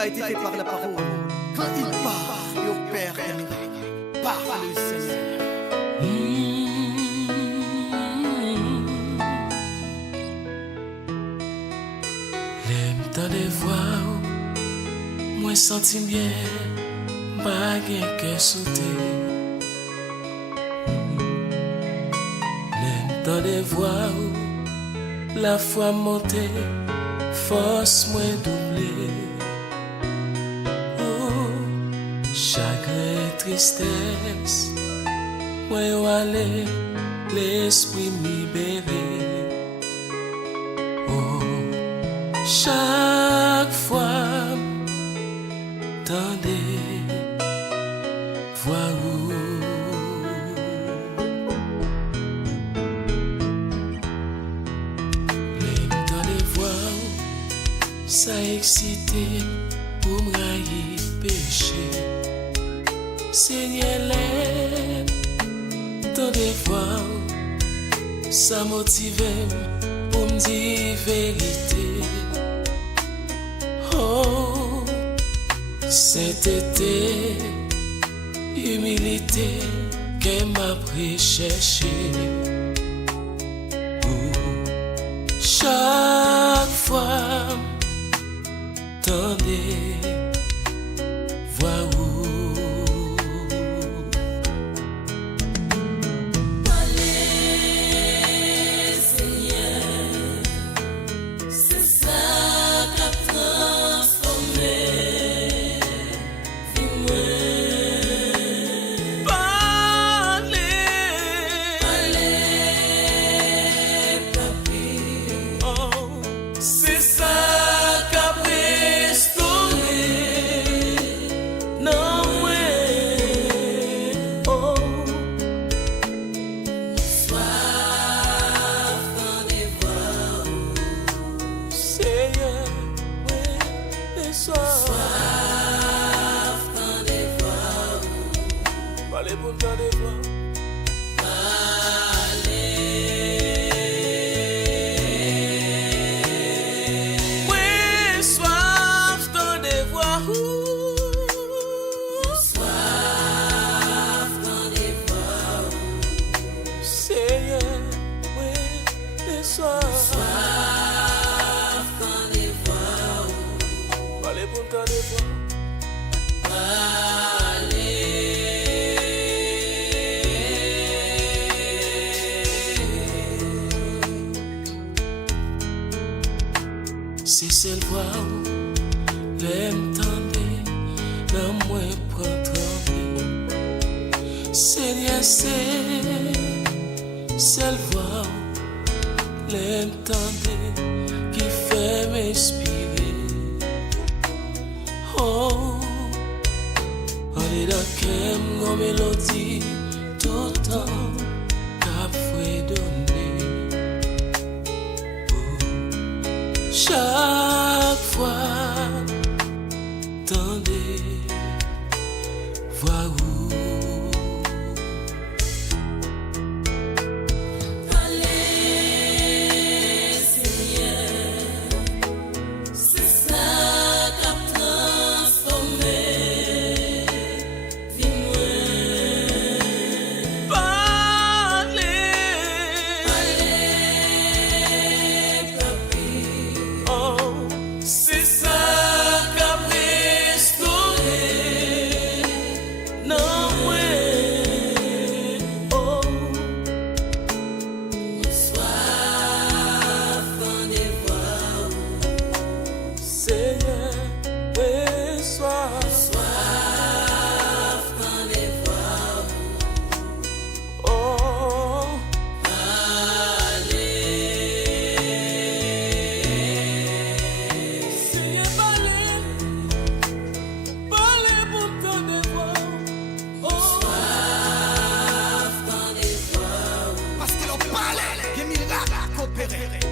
a été fait par la parole. Quand il part, il opère des miracles. Parle le Seigneur. L'aime dans les voix, moi senti bien, pas rien que sauter. L'aime dans les voix, la foi montée, force moins doublée. Oh, chagrin, tristesse, moi où aller, l'esprit libéré. Oh, chaque fois, tendez, voix où ça excité pour me railler péché. Seigneur l'aime dans des fois, ça motive pour me dire vérité. Oh, cet été, humilité qu'elle m'a pris chercher. Chaque fois, tendez, voix où allez, Seigneur, c'est ça qu'a transformé vie-moi. Allez, papi, oh, c'est ça. Soif dans des voix, parlez pour dans des voix, parlez. Oui, soif dans des voix, soif dans des voix, Seigneur, oui, et soif dans des voix. Parlez pour dans des voix. Si c'est le voix où l'aime tendez, dans moi prend trembler. Seigneur, c'est le voix où l'aime tendez, qui fait m'inspirer. Oh, on est dans qu'aime nos mélodies, tout le temps qu'a fredonné. Chaque fois, tendez, voix où allez, Seigneur, c'est ça qu'a transformé vie-moi. c'est ça qu'a restauré, non ouais, oh, Soif dans des voix, Seigneur, et soif dans des voix, oh, Seigneur, parlez pour ton devoir, oh, dans des voix. Parce que l'on parle, des miracles à coopérer.